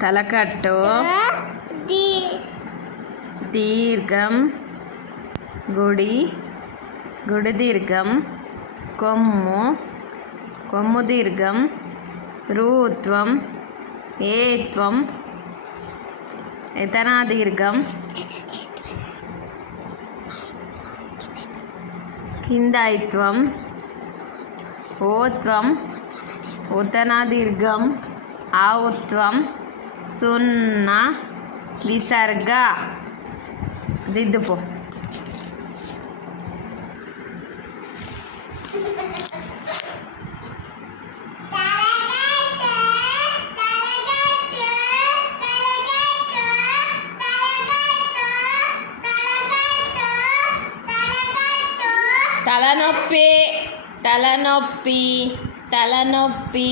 తలకట్టు దీర్ఘం గుడి గుడి దీర్ఘం కొమ్ము కొమ్ము దీర్ఘం రూత్వం ఏత్వం ఎతనా దీర్ఘం కిందైత్వం ఓత్వం ఉతనా దీర్ఘం ఔత్వం సున్నా విసర్గ దిద్దుపో. తలనొప్పి తలనొప్పి తలనొప్పి